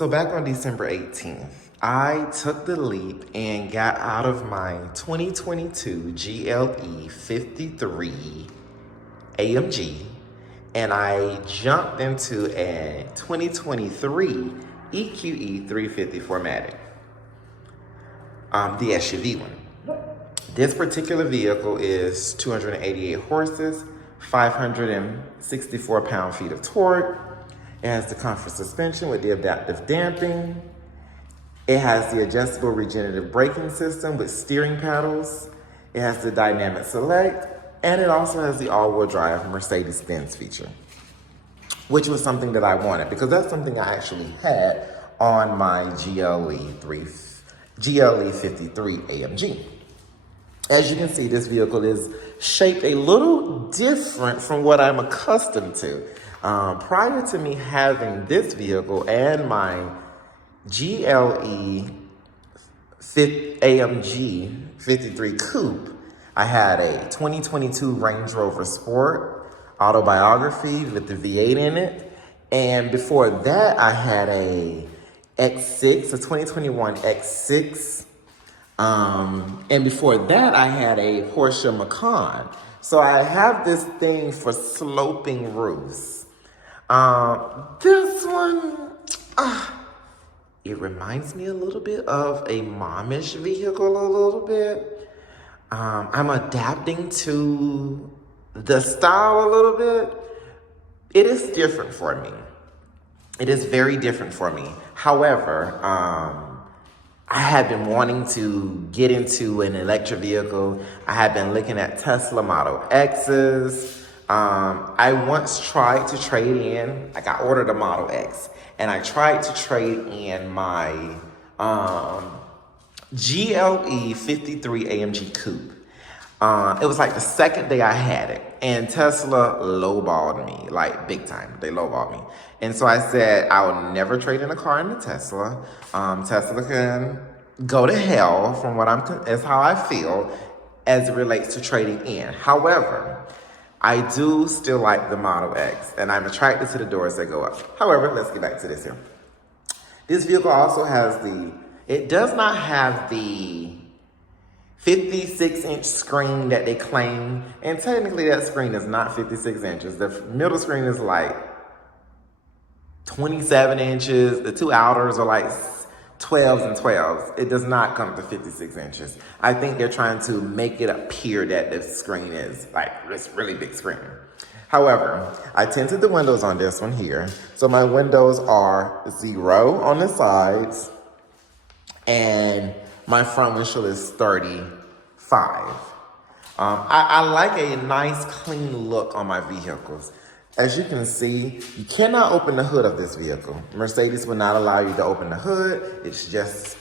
So back on December 18th, I took the leap and got out of my 2022 GLE 53 AMG, and I jumped into a 2023 EQE350 4matic, the SUV one. This particular vehicle is 288 horses, 564 pound-feet of torque. It has the comfort suspension with the adaptive damping. It has the adjustable regenerative braking system with steering paddles. It has the dynamic select, and it also has the all-wheel drive Mercedes-Benz feature, which was something that I wanted because that's something I actually had on my GLE 53 AMG. As you can see, this vehicle is shaped a little different from what I'm accustomed to. Prior to me having this vehicle and my GLE AMG 53 Coupe, I had a 2022 Range Rover Sport autobiography with the V8 in it. And before that, I had a X6, a 2021 X6. And before that, I had a Porsche Macan. So I have this thing for sloping roofs. This one, it reminds me a little bit of a momish vehicle a little bit. I'm adapting to the style a little bit. It is different for me. It is very different for me. However, I have been wanting to get into an electric vehicle. I have been looking at Tesla Model X's. I once tried to trade in, like I ordered a Model X, and I tried to trade in my GLE 53 AMG Coupe. It was like the second day I had it, and Tesla lowballed me, like big time. They lowballed me. And so I said, I will never trade in a car in a Tesla. Tesla can go to hell from that's how I feel as it relates to trading in. However, I do still like the Model X, and I'm attracted to the doors that go up. However, let's get back to this here. This vehicle also has it does not have the 56-inch screen that they claim, and technically that screen is not 56 inches. The middle screen is like 27 inches. The two outers are like 12s and 12s. It does not come to 56 inches. I think they're trying to make it appear that the screen is like this really big screen. However, I tinted the windows on this one here. So my windows are 0 on the sides, and my front windshield is 35. I like a nice clean look on my vehicles. As you can see, you cannot open the hood of this vehicle. Mercedes will not allow you to open the hood. It's just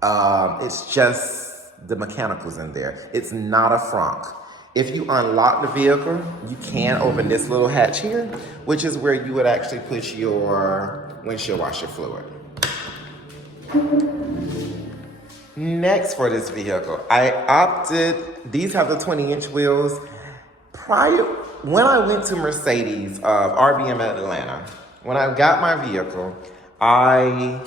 the mechanicals in there. It's not a frunk. If you unlock the vehicle, you can open this little hatch here, which is where you would actually put your windshield washer fluid. Next for this vehicle, these have the 20-inch wheels. When I went to Mercedes of RBM Atlanta, when I got my vehicle, I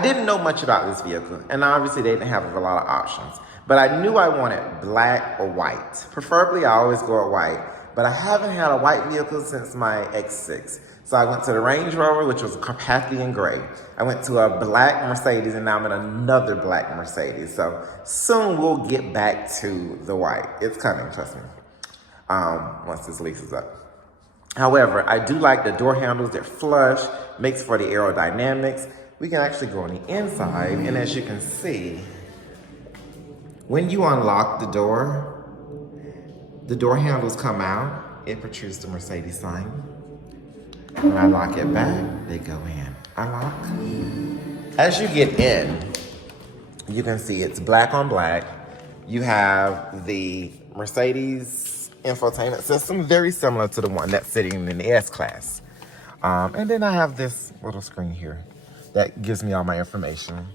didn't know much about this vehicle, and obviously they didn't have a lot of options, but I knew I wanted black or white. Preferably, I always go with white, but I haven't had a white vehicle since my X6. So I went to the Range Rover, which was Carpathian gray. I went to a black Mercedes, and now I'm in another black Mercedes. So soon we'll get back to the white. It's coming, trust me, once this lease is up. However, I do like the door handles. They're flush, makes for the aerodynamics. We can actually go on the inside, and as you can see, when you unlock the door handles come out. It protrudes the Mercedes sign. When I lock it back, they go in. I lock. As you get in, you can see it's black on black. You have the Mercedes infotainment system, very similar to the one that's sitting in the S-Class. And then I have this little screen here that gives me all my information.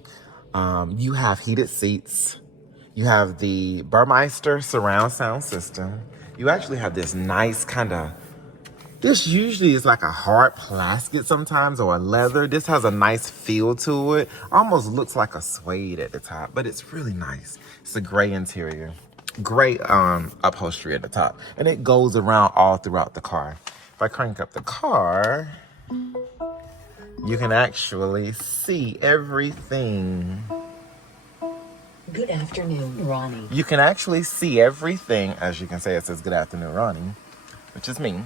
You have heated seats. You have the Burmeister surround sound system. You actually have this nice kind of This usually is like a hard plastic sometimes or a leather. This has a nice feel to it. Almost looks like a suede at the top, but it's really nice. It's a gray interior. Great upholstery at the top. And it goes around all throughout the car. If I crank up the car, you can actually see everything. Good afternoon, Ronnie. You can actually see everything. As you can say, it says good afternoon, Ronnie, which is me.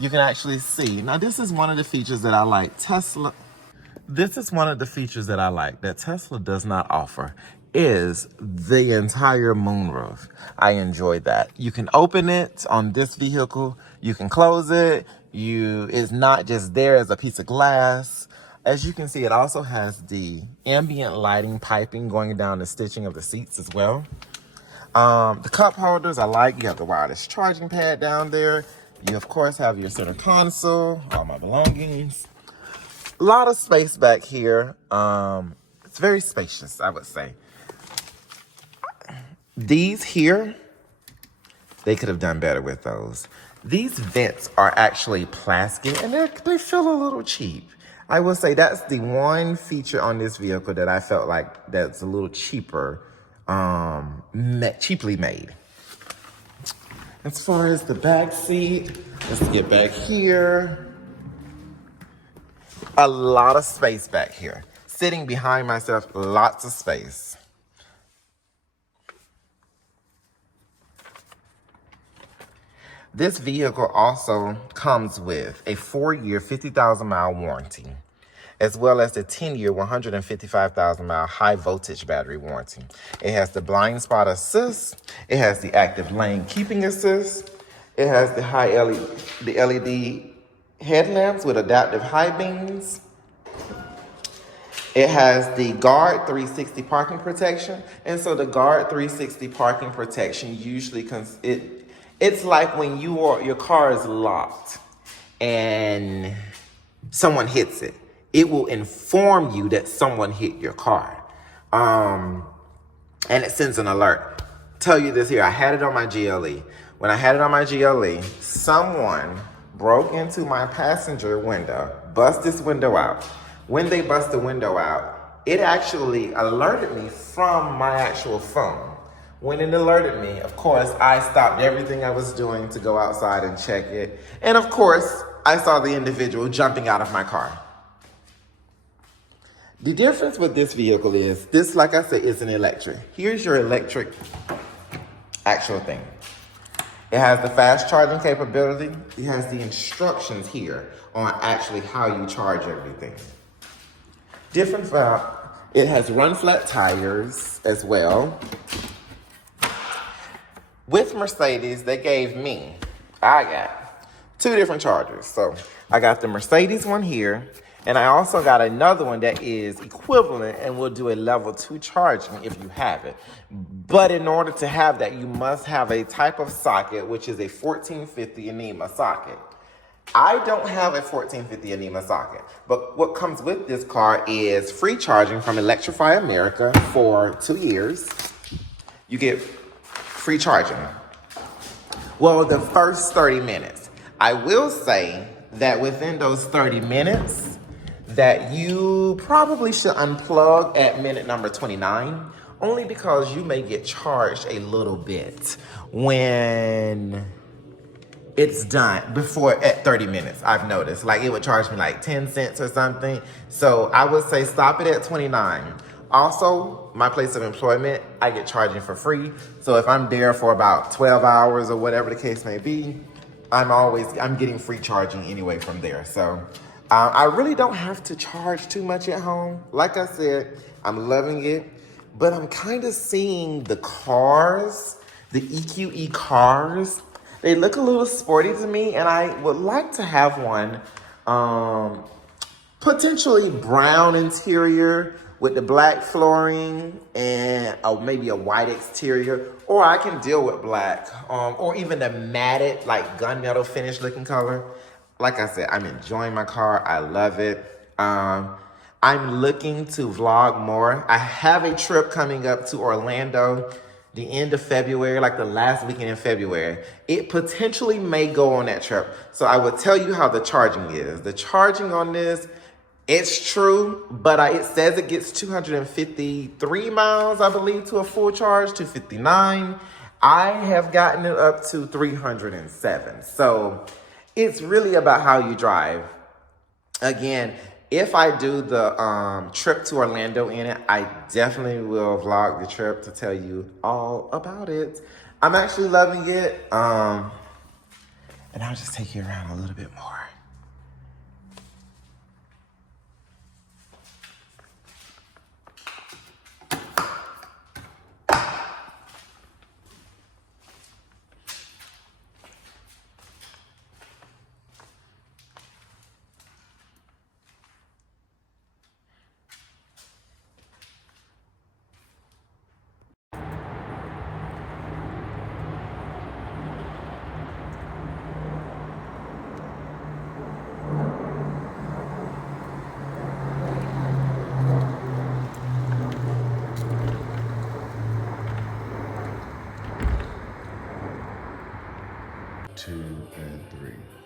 You can actually see. Now, this is one of the features that I like. This is one of the features that I like that Tesla does not offer, is the entire moonroof. I enjoy that. You can open it on this vehicle. You can close it. It's not just there as a piece of glass. As you can see, it also has the ambient lighting piping going down the stitching of the seats as well. The cup holders I like. You have the wireless charging pad down there. You, of course, have your center console, all my belongings. A lot of space back here. It's very spacious, I would say. These here, they could have done better with those. These vents are actually plastic, and they feel a little cheap. I will say that's the one feature on this vehicle that I felt like that's a little cheaper, cheaply made. As far as the back seat, let's get back here. A lot of space back here. Sitting behind myself, lots of space. This vehicle also comes with a 4-year, 50,000-mile warranty, as well as the 10-year, 155,000-mile high-voltage battery warranty. It has the blind spot assist. It has the active lane keeping assist. It has the LED headlamps with adaptive high beams. It has the Guard 360 parking protection. And so the Guard 360 parking protection usually it's like when your car is locked and someone hits it. It will inform you that someone hit your car. And it sends an alert. Tell you this here, I had it on my GLE. When I had it on my GLE, someone broke into my passenger window, bust this window out. When they bust the window out, it actually alerted me from my actual phone. When it alerted me, of course, I stopped everything I was doing to go outside and check it. And of course, I saw the individual jumping out of my car. The difference with this vehicle is, this, like I said, is an electric. Here's your electric actual thing. It has the fast charging capability. It has the instructions here on actually how you charge everything. Different about, it has run flat tires as well. With Mercedes, they gave me, I got 2 different chargers. So I got the Mercedes one here, and I also got another one that is equivalent and will do a level 2 charging if you have it. But in order to have that, you must have a type of socket, which is a 1450 NEMA socket. I don't have a 1450 NEMA socket, but what comes with this car is free charging from Electrify America for 2 years. You get free charging. Well, the first 30 minutes. I will say that within those 30 minutes, that you probably should unplug at minute number 29, only because you may get charged a little bit when it's done at 30 minutes. I've noticed, like it would charge me like 10 cents or something. So I would say stop it at 29. Also, my place of employment, I get charging for free. So if I'm there for about 12 hours or whatever the case may be, I'm getting free charging anyway from there. So I really don't have to charge too much at home. Like I said, I'm loving it, but I'm kind of seeing the cars, the EQE cars. They look a little sporty to me, and I would like to have one, potentially brown interior with the black flooring and maybe a white exterior, or I can deal with black, or even a matted, like gunmetal finish looking color. Like I said, I'm enjoying my car. I love it. I'm looking to vlog more. I have a trip coming up to Orlando the end of February, like the last weekend in February, it potentially may go on that trip. So I will tell you how the charging is. The charging on this, it's true, but it says it gets 253 miles, I believe, to a full charge, 259. I have gotten it up to 307. So it's really about how you drive. Again, if I do the trip to Orlando in it, I definitely will vlog the trip to tell you all about it. I'm actually loving it. And I'll just take you around a little bit more. Two and three.